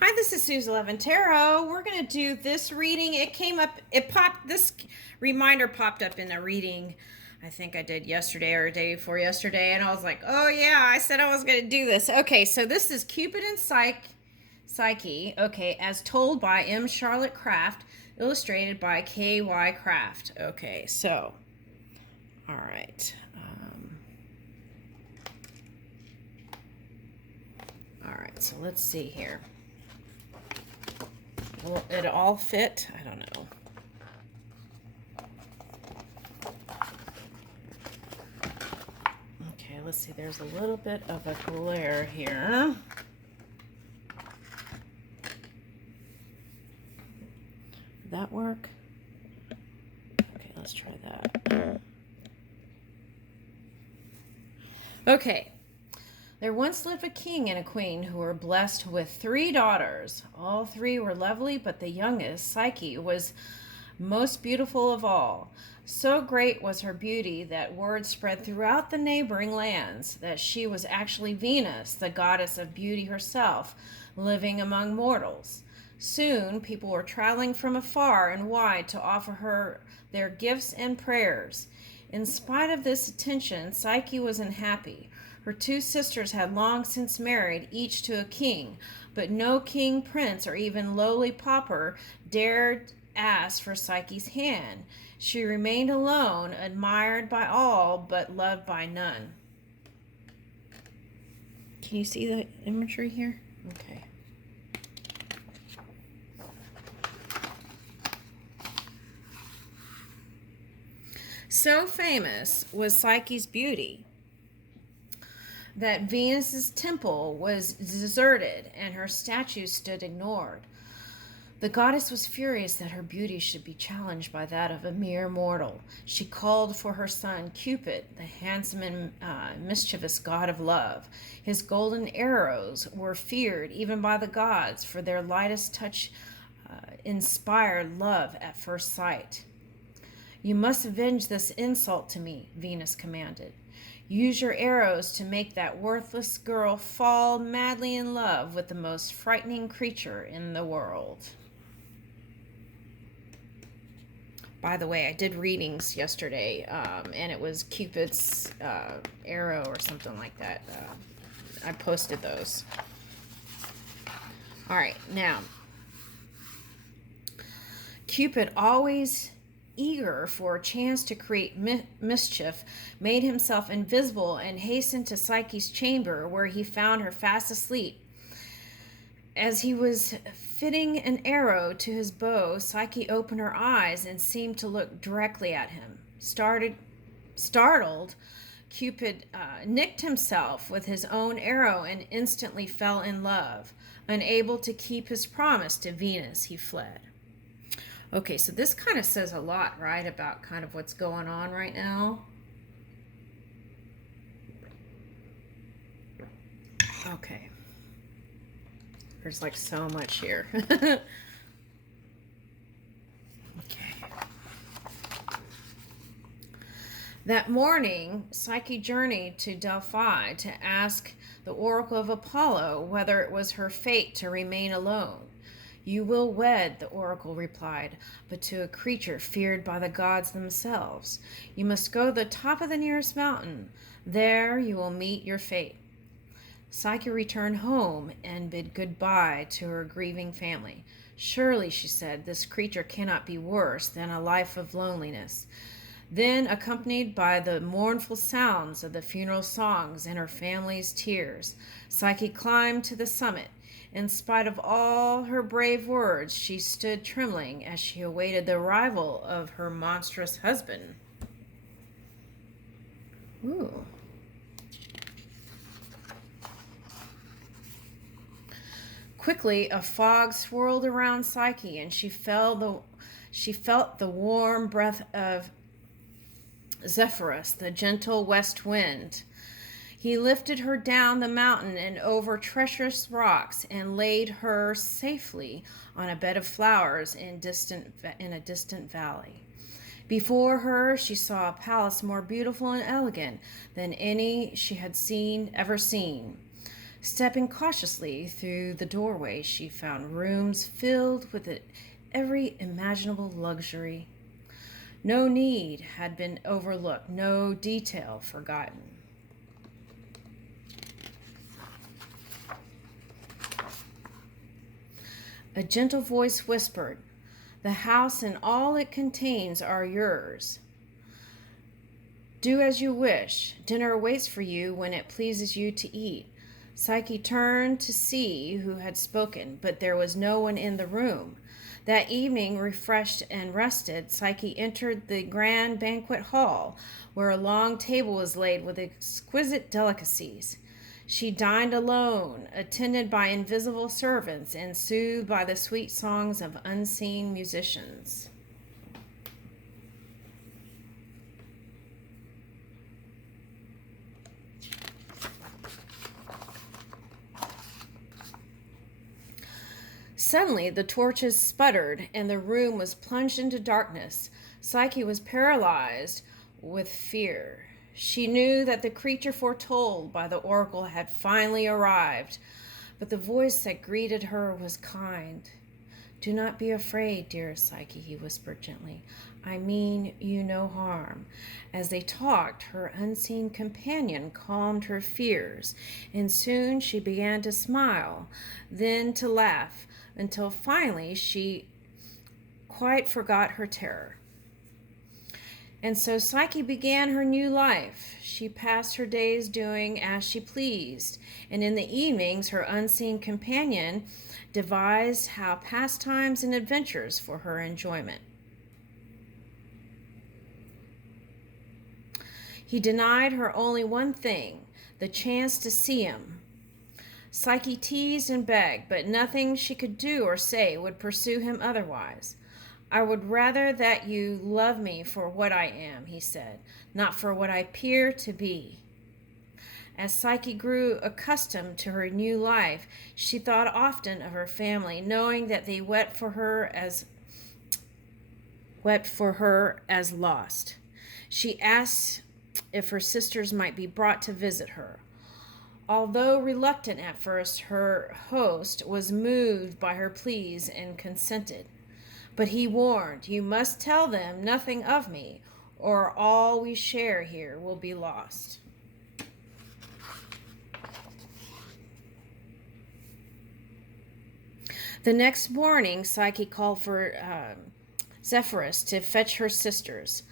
Hi, this is Suze 11 Tarot. We're going to do this reading. This reminder popped up in a reading I think I did yesterday or a day before yesterday, and I was like, oh yeah, I said I was going to do this. Okay, so this is Cupid and Psyche, okay, as told by M.Charlote Craft, illustrated by K.Y. Craft. Okay, so, all right. All right, so let's see here. Will it all fit? I don't know. Okay, let's see. There's a little bit of a glare here. Did that work? Okay, let's try that. Okay. There once lived a king and a queen who were blessed with 3 daughters. All 3 were lovely, but the youngest, Psyche, was most beautiful of all. So great was her beauty that word spread throughout the neighboring lands that she was actually Venus, the goddess of beauty herself, living among mortals. Soon, people were traveling from afar and wide to offer her their gifts and prayers. In spite of this attention, Psyche was unhappy. Her 2 sisters had long since married, each to a king, but no king, prince, or even lowly pauper dared ask for Psyche's hand. She remained alone, admired by all, but loved by none. Can you see the imagery here? Okay. So famous was Psyche's beauty that Venus's temple was deserted and her statue stood ignored. The goddess was furious that her beauty should be challenged by that of a mere mortal. She called for her son Cupid, the handsome and mischievous god of love. His golden arrows were feared even by the gods, for their lightest touch inspired love at first sight. You must avenge this insult to me, Venus commanded. Use your arrows to make that worthless girl fall madly in love with the most frightening creature in the world. By the way, I did readings yesterday, and it was Cupid's arrow or something like that. I posted those. All right, now, Cupid, always eager for a chance to create mischief, made himself invisible and hastened to Psyche's chamber, where he found her fast asleep. As he was fitting an arrow to his bow, Psyche opened her eyes and seemed to look directly at him. Startled, Cupid nicked himself with his own arrow and instantly fell in love. Unable to keep his promise to Venus, he fled. Okay, so this kind of says a lot, right, about kind of what's going on right now. Okay. There's like so much here. Okay. That morning, Psyche journeyed to Delphi to ask the oracle of Apollo whether it was her fate to remain alone. You will wed, the oracle replied, but to a creature feared by the gods themselves. You must go to the top of the nearest mountain. There you will meet your fate. Psyche returned home and bid goodbye to her grieving family. Surely, she said, this creature cannot be worse than a life of loneliness. Then, accompanied by the mournful sounds of the funeral songs and her family's tears, Psyche climbed to the summit. In spite of all her brave words, she stood trembling as she awaited the arrival of her monstrous husband. Ooh. Quickly, a fog swirled around Psyche, and she felt the warm breath of Zephyrus, the gentle west wind. He lifted her down the mountain and over treacherous rocks and laid her safely on a bed of flowers in a distant valley. Before her, she saw a palace more beautiful and elegant than any she had ever seen. Stepping cautiously through the doorway, she found rooms filled with every imaginable luxury. No need had been overlooked, no detail forgotten. A gentle voice whispered, "The house and all it contains are yours. Do as you wish. Dinner waits for you when it pleases you to eat." Psyche turned to see who had spoken, but there was no one in the room. That evening, refreshed and rested, Psyche entered the grand banquet hall, where a long table was laid with exquisite delicacies. She dined alone, attended by invisible servants, and soothed by the sweet songs of unseen musicians. Suddenly, the torches sputtered, and the room was plunged into darkness. Psyche was paralyzed with fear. She knew that the creature foretold by the oracle had finally arrived, but the voice that greeted her was kind. "Do not be afraid, dearest Psyche," he whispered gently. "I mean you no harm." As they talked, her unseen companion calmed her fears, and soon she began to smile, then to laugh, until finally she quite forgot her terror. And so Psyche began her new life. She passed her days doing as she pleased, and in the evenings her unseen companion devised how pastimes and adventures for her enjoyment. He denied her only one thing, the chance to see him. Psyche teased and begged, but nothing she could do or say would pursue him otherwise. "I would rather that you love me for what I am," he said, "not for what I appear to be." As Psyche grew accustomed to her new life, she thought often of her family, knowing that they wept for her as lost. She asked if her sisters might be brought to visit her. Although reluctant at first, her host was moved by her pleas and consented. But he warned, "You must tell them nothing of me, or all we share here will be lost." The next morning, Psyche called for Zephyrus to fetch her sisters.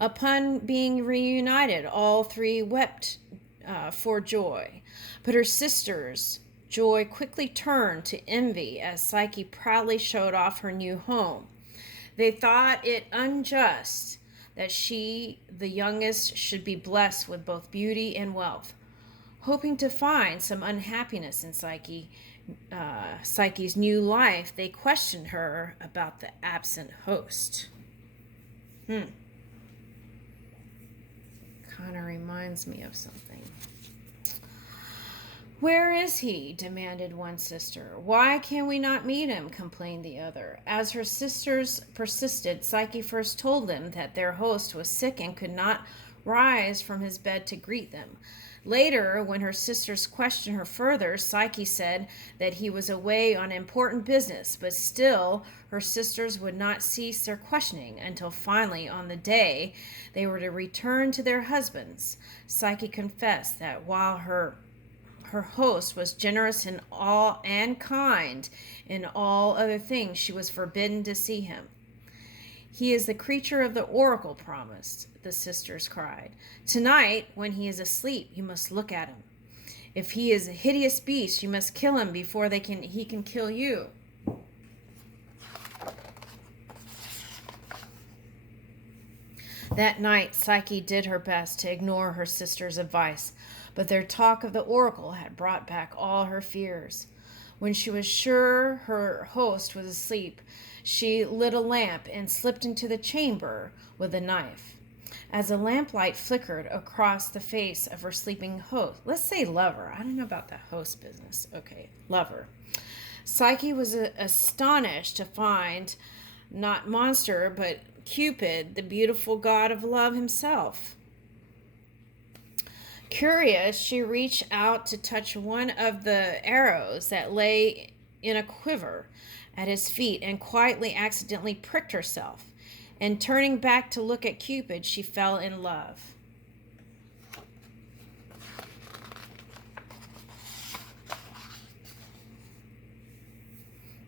Upon being reunited, all three wept for joy. But her sisters' joy quickly turned to envy as Psyche proudly showed off her new home. They thought it unjust that she, the youngest, should be blessed with both beauty and wealth. Hoping to find some unhappiness in Psyche's new life, they questioned her about the absent host. Kind of reminds me of something. "Where is he?" demanded one sister. "Why can we not meet him?" complained the other. As her sisters persisted, Psyche first told them that their host was sick and could not rise from his bed to greet them. Later, when her sisters questioned her further, Psyche said that he was away on important business, but still her sisters would not cease their questioning until finally, on the day they were to return to their husbands, Psyche confessed that while her host was generous in all and kind in all other things, she was forbidden to see him. "He is the creature of the oracle promised," the sisters cried. "Tonight, when he is asleep, you must look at him. If he is a hideous beast, you must kill him before he can kill you." That night, Psyche did her best to ignore her sisters' advice, but their talk of the oracle had brought back all her fears. When she was sure her host was asleep, she lit a lamp and slipped into the chamber with a knife. As the lamplight flickered across the face of her sleeping host, let's say lover, I don't know about that host business, okay, lover, Psyche was astonished to find not monster, but Cupid, the beautiful god of love himself. Curious, she reached out to touch one of the arrows that lay in a quiver at his feet and quietly accidentally pricked herself. And turning back to look at Cupid, she fell in love.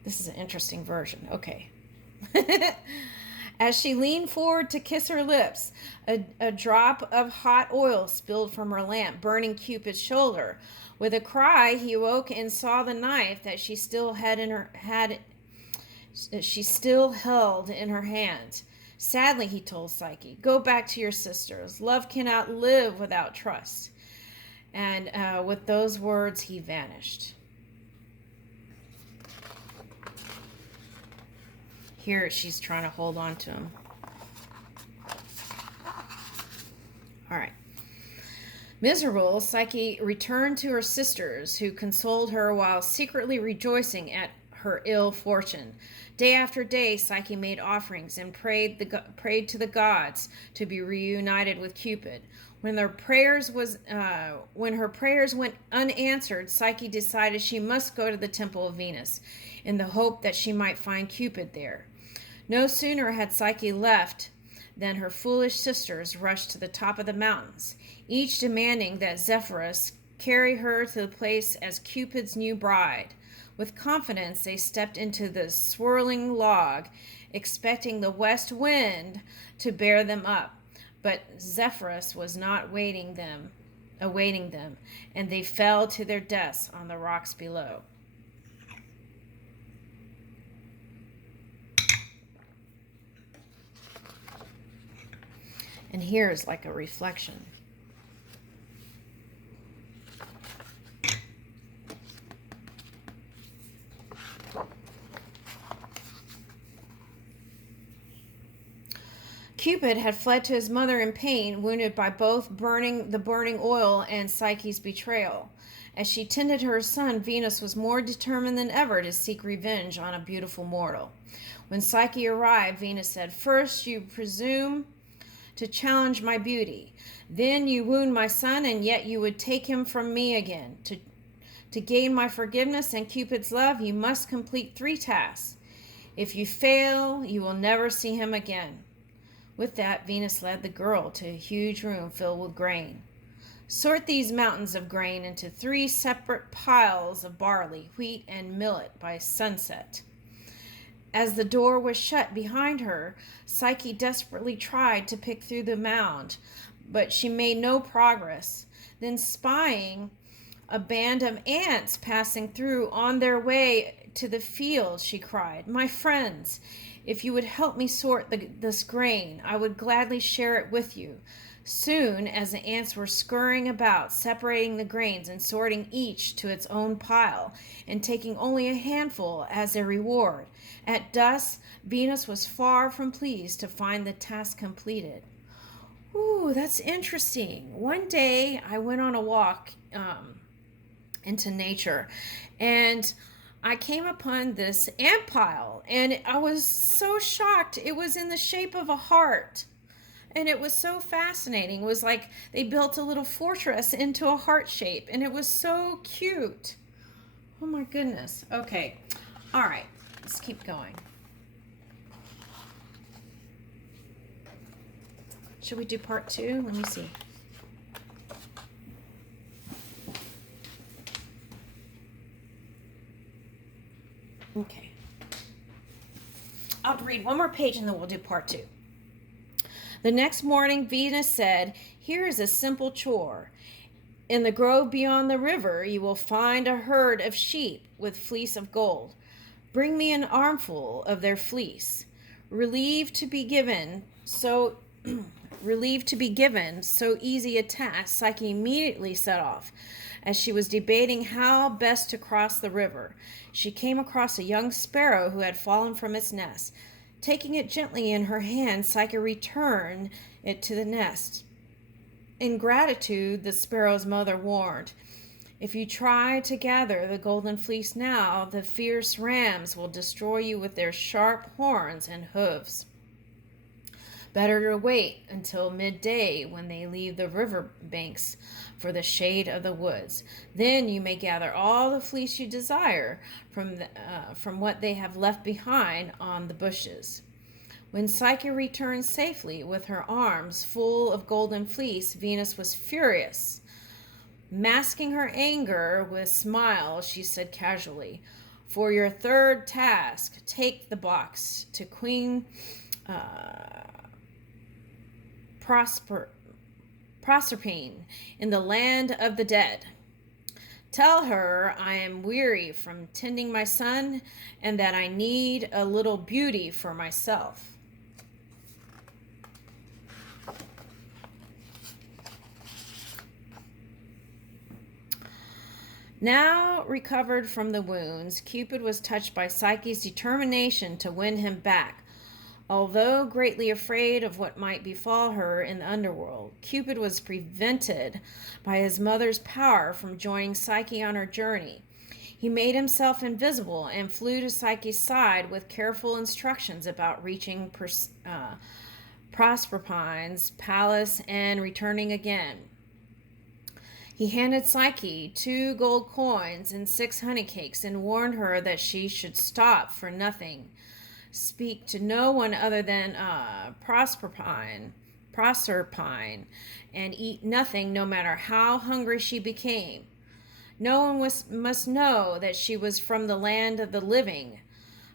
This is an interesting version. Okay. As she leaned forward to kiss her lips, a drop of hot oil spilled from her lamp, burning Cupid's shoulder. With a cry, he awoke and saw the knife that she still held in her hand. Sadly, he told Psyche, "Go back to your sisters. Love cannot live without trust." And with those words, he vanished. Here, she's trying to hold on to him. All right. Miserable, Psyche returned to her sisters, who consoled her while secretly rejoicing at her ill fortune. Day after day, Psyche made offerings and prayed to the gods to be reunited with Cupid. When her prayers went unanswered, Psyche decided she must go to the temple of Venus, in the hope that she might find Cupid there. No sooner had Psyche left than her foolish sisters rushed to the top of the mountains, each demanding that Zephyrus carry her to the place as Cupid's new bride. With confidence, they stepped into the swirling log, expecting the west wind to bear them up. But Zephyrus was not awaiting them, and they fell to their deaths on the rocks below. And here's like a reflection. Cupid had fled to his mother in pain, wounded by both the burning oil and Psyche's betrayal. As she tended her son, Venus was more determined than ever to seek revenge on a beautiful mortal. When Psyche arrived, Venus said, "First you presume to challenge my beauty. Then you wound my son, and yet you would take him from me again. To gain my forgiveness and Cupid's love, you must complete 3 tasks. If you fail, you will never see him again." With that, Venus led the girl to a huge room filled with grain. "Sort these mountains of grain into 3 separate piles of barley, wheat, and millet by sunset." As the door was shut behind her, Psyche desperately tried to pick through the mound, but she made no progress. Then, spying a band of ants passing through on their way to the field, she cried, "My friends, if you would help me sort this grain, I would gladly share it with you." Soon, as the ants were scurrying about, separating the grains and sorting each to its own pile, and taking only a handful as their reward, at dusk, Venus was far from pleased to find the task completed. Ooh, that's interesting. One day, I went on a walk into nature, and I came upon this ant pile, and I was so shocked. It was in the shape of a heart. And it was so fascinating. It was like they built a little fortress into a heart shape, and it was so cute. Oh my goodness. Okay. All right. Let's keep going. Should we do part 2? Let me see. Okay. I'll read one more page and then we'll do part 2. The next morning, Venus said, "Here is a simple chore. In the grove beyond the river, you will find a herd of sheep with fleece of gold. Bring me an armful of their fleece. Relieved to be given so easy a task, Psyche immediately set off. As she was debating how best to cross the river, she came across a young sparrow who had fallen from its nest. Taking it gently in her hand, Psyche returned it to the nest. In gratitude, the sparrow's mother warned, "If you try to gather the golden fleece now, the fierce rams will destroy you with their sharp horns and hooves." Better to wait until midday when they leave the river banks for the shade of the woods. Then you may gather all the fleece you desire from what they have left behind on the bushes. When Psyche returned safely with her arms full of golden fleece, Venus was furious. Masking her anger with smiles, she said casually, "For your third task, take the box to Queen Proserpine in the land of the dead. Tell her I am weary from tending my son and that I need a little beauty for myself." Now recovered from the wounds, Cupid was touched by Psyche's determination to win him back. Although greatly afraid of what might befall her in the underworld, Cupid was prevented by his mother's power from joining Psyche on her journey. He made himself invisible and flew to Psyche's side with careful instructions about reaching Proserpine's palace and returning again. He handed Psyche 2 gold coins and 6 honey cakes and warned her that she should stop for nothing, speak to no one other than Proserpine, and eat nothing no matter how hungry she became. No one must know that she was from the land of the living.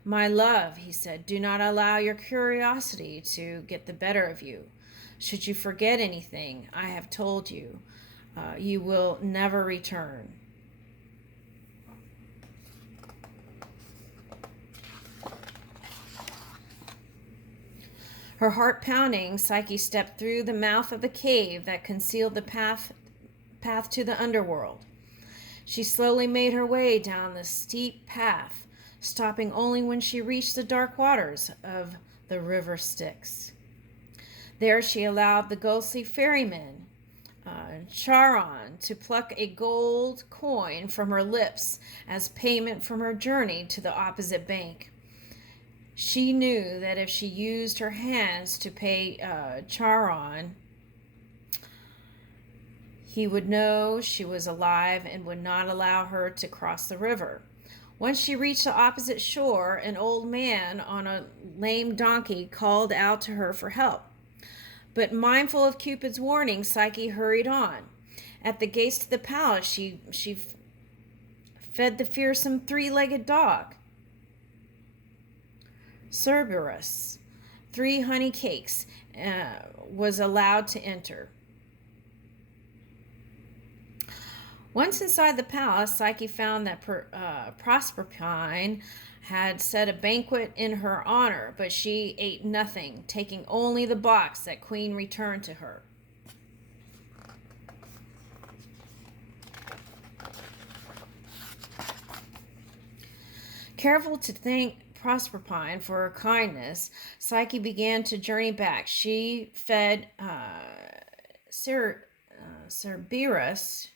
"My love," he said, "do not allow your curiosity to get the better of you. Should you forget anything I have told you, you will never return." Her heart pounding, Psyche stepped through the mouth of the cave that concealed the path to the underworld. She slowly made her way down the steep path, stopping only when she reached the dark waters of the river Styx. There she allowed the ghostly ferryman, Charon, to pluck a gold coin from her lips as payment from her journey to the opposite bank. She knew that if she used her hands to pay Charon, he would know she was alive and would not allow her to cross the river. Once she reached the opposite shore, an old man on a lame donkey called out to her for help. But mindful of Cupid's warning, Psyche hurried on. At the gates to the palace, she fed the fearsome 3-legged dog, Cerberus, 3 honey cakes, was allowed to enter. Once inside the palace, Psyche found that Proserpine had set a banquet in her honor, but she ate nothing, taking only the box that Queen returned to her. Careful to thank Proserpine for her kindness, Psyche began to journey back. She fed Cerberus